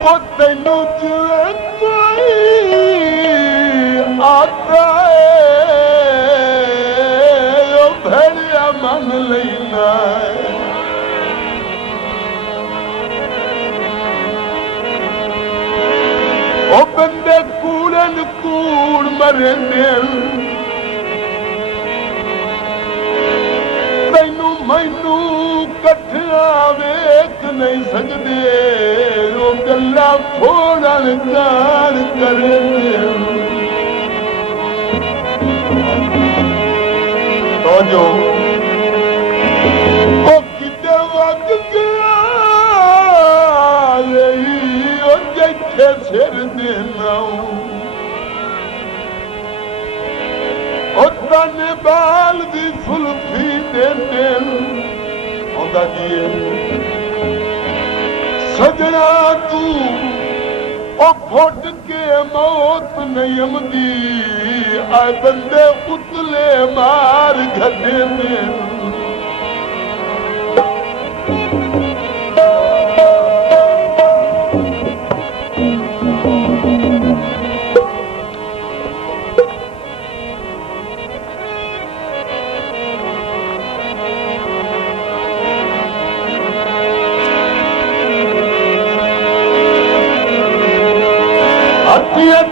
तैनू जिवें कोई आता ओ भेड़िया मन लेना ओ बंदे कूड़न कूड़ मरेंदे तैनू मैनू कट्ठिया वेख नहीं सकदे ओ गल्ला फोड़न कार करेंदे तो जो ओ किते वग गया ओ जैठे सिर देना ओ तन बाल दी सुल्फी दे दिल औंदा जी सजना तू ओ फुट के मौत नहीं आमदी आए बंदे उतले मार घटे में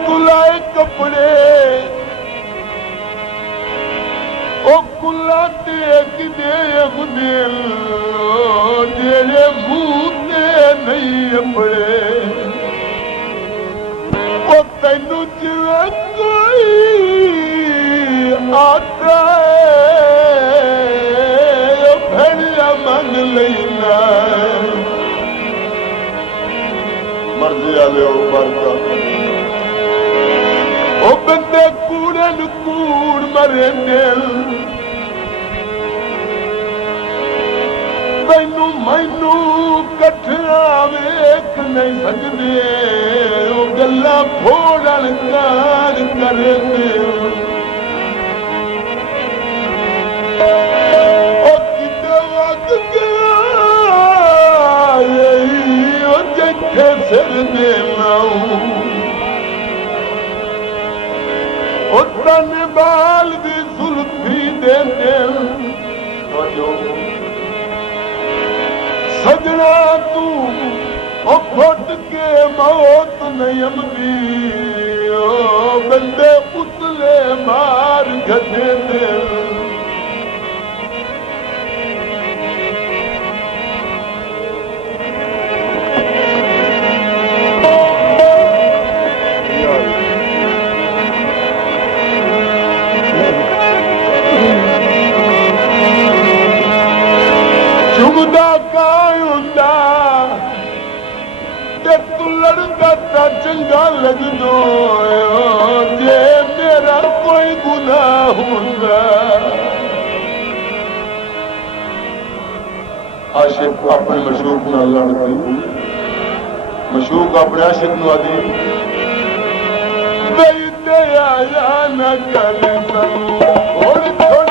तुलाए कपड़े ओ कुला टेक दे दिल जेड़े मुंह ते नहीं अपने ओ तैनू जिवें कोई आता ओ भेड़िया मन लेना मर्जी आले बरका ओ बंदे कूड़न कूड़ मरेंदे तैनू मैनू कट्ठिया वेख नहीं सकदे ओ गल्ला फोड़न कार करेंदे ओ किते वग गया ओ जैठे सिर देना ओ तन बाल दी सुल्फी दे दिल सजना तू ओ फुट के मौत नहीं आमदी ओ बंदे उतले मार घटे दिल चुगदा काई हुंदा ते तू लड़दा ता चंगा लगदो जे मेरा कोई गुनाह हुंदा आशिक अपने मशूक नाल लड़दे मशूक अपने आशिक नूं आदी बेईते आया न कर होड़